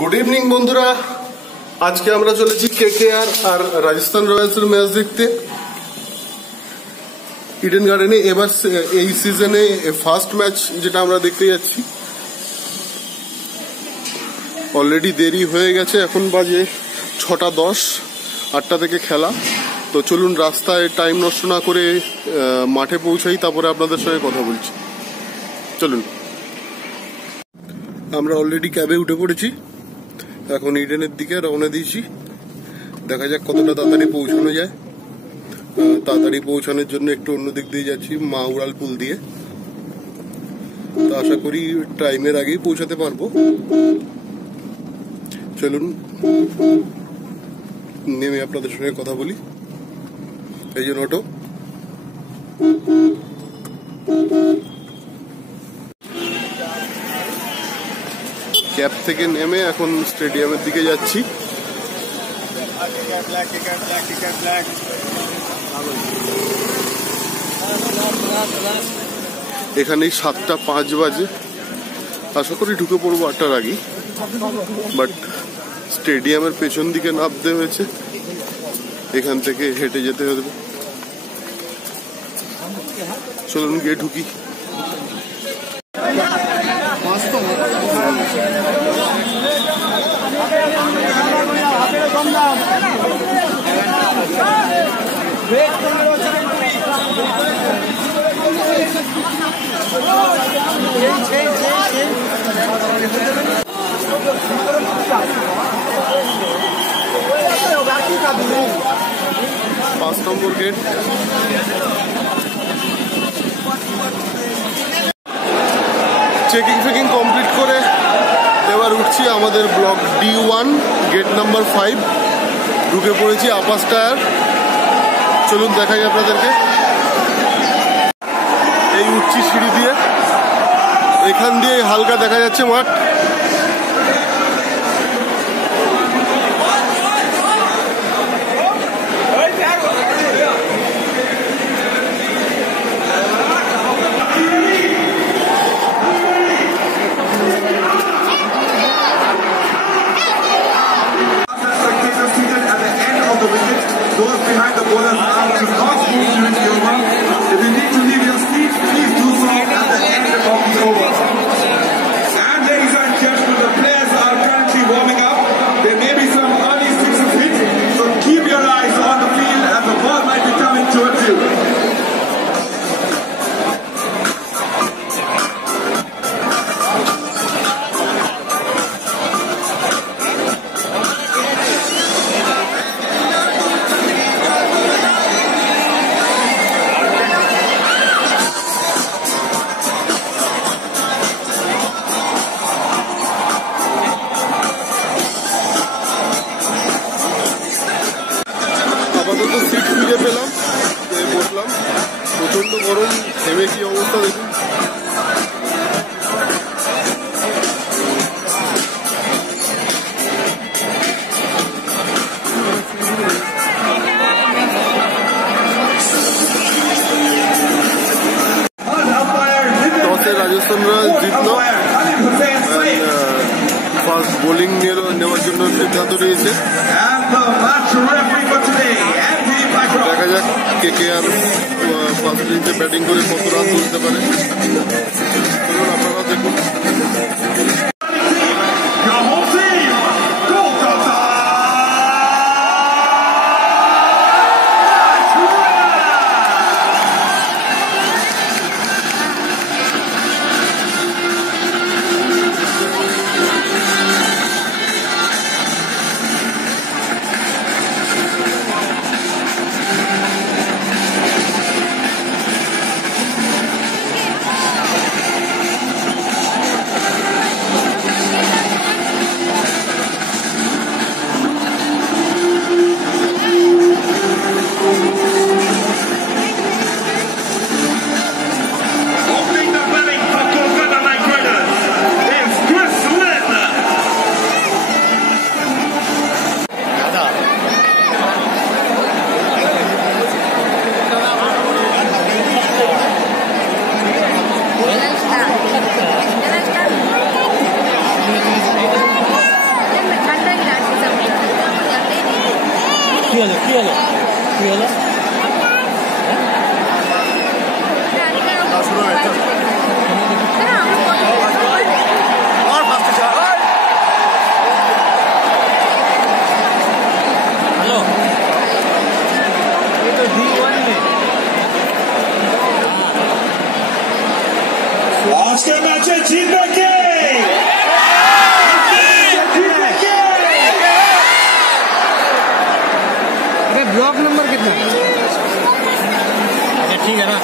Good evening বন্ধুরা, আজকে আমরা চলেছি কেকেআর আর রাজস্থান রয়্যালসের ম্যাচ দেখতে ইডেন গার্ডেনে। এবার এই সিজনে ফার্স্ট ম্যাচ যেটা আমরা দেখতে যাচ্ছি। অলরেডি দেরি হয়ে গেছে, এখন বাজে 6:10, 8টা থেকে খেলা। তো চলুন রাস্তায় টাইম নষ্ট না করে মাঠে পৌঁছাই, তারপরে আপনাদের সঙ্গে কথা বলছি। চলুন। আমরা অলরেডি ক্যাবে উঠে পড়েছি, এখন ইডেনের দিকে রওনা দিয়েছি। দেখা যাক কতটা তাড়াতাড়ি পৌঁছানো যায়। তাড়াতাড়ি পৌঁছানোর জন্য একটু অন্য দিক দিয়ে যাচ্ছি, মা উড়াল পুল দিয়ে। তো আশা করি টাইমের আগেই পৌঁছাতে পারবো। চলুন নেমে আপনাদের সঙ্গে কথা বলি। এই যে অটো। ক্যাব থেকে নেমে এখন স্টেডিয়ামের দিকে যাচ্ছি। এখানে 7:05 বাজে। আশা করি ঢুকে পড়বো 8টার আগে, বাট স্টেডিয়ামের পেছন দিকে নামতে হয়েছে, এখান থেকে হেঁটে যেতে হবে। চলুন গিয়ে ঢুকি। পাঁচ নম্বর গেট। চেকিং ফেকিং কমপ্লিট করে এবার উঠছি আমাদের ব্লক D1, গেট নাম্বার 5। ঢুকে পড়েছি আপাস টায়ার। চলুন দেখাই আপনাদেরকে। এই উঠছি সিঁড়ি দিয়ে, এখান দিয়ে হালকা দেখা যাচ্ছে মাঠ। সিট খুঁজে পেলাম, বসলাম। প্রচন্ড গরম, থেমে কি অবস্থা দেখুন। টসে রাজস্থান রয়্যালস জিতলো, ফার্স্ট বোলিং নেওয়ার জন্য সিদ্ধান্ত নিয়েছে। দেখা যাক কেকেআর ফার্স্ট ইনিংসে ব্যাটিং করে কত রান তুলতে পারে। আপনারা দেখুন। আজকে ম্যাচে জিতবে কে? ब्लॉक नंबर कितना? अच्छा ठीक है ना।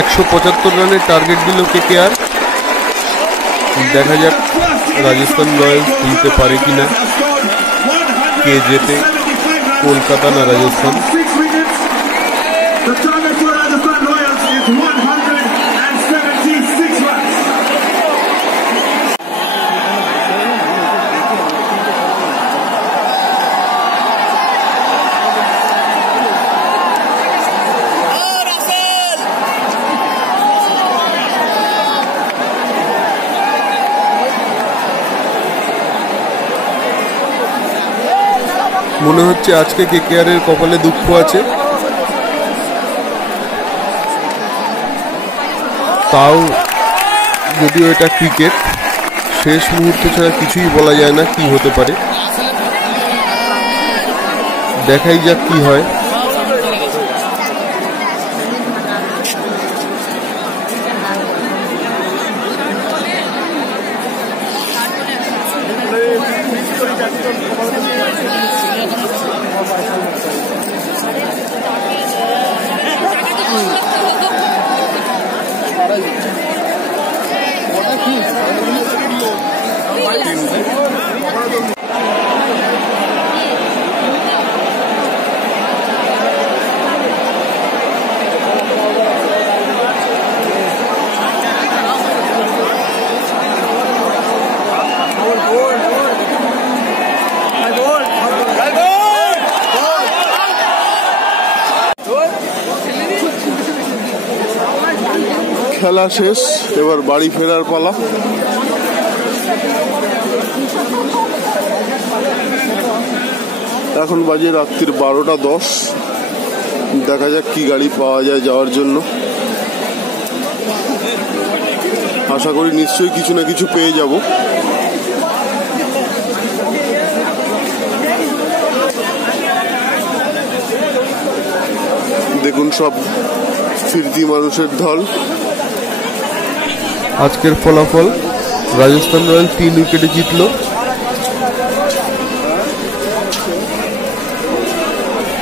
একশো ৭৫ রানের টার্গেট দিল কেকেআর। দেখা যাক রাজস্থান রয়্যালস তুলতে পারে কিনা। কে জেতে, কলকাতা না রাজস্থান? মনে হচ্ছে আজকে কেকেআর এর কপালে দুঃখ আছে। তাও যদিও এটা ক্রিকেট, শেষ মুহূর্তে ছাড়া কিছুই বলা যায় না কি হতে পারে। দেখাই যাক কি হয়। খেলা শেষ, এবার বাড়ি ফেরার পালা। এখন বাজে রাত্রির 12:10। দেখা যাক কি গাড়ি পাওয়া যায় যাওয়ার জন্য। আশা করি নিশ্চয়ই কিছু না কিছু পেয়ে যাব। দেখুন সব ফিরতি মানুষের ঢল। আজকের ফলাফল, রাজস্থান রয়্যাল 3 উইকেটে জিতল।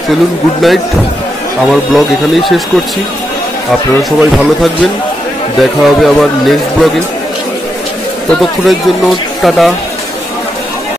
চলুন, গুড নাইট। আমার ব্লগ এখানেই শেষ করছি। আপনারা সবাই ভালো থাকবেন। দেখা হবে আবার নেক্সট ব্লগে। ততক্ষণের জন্য টাটা।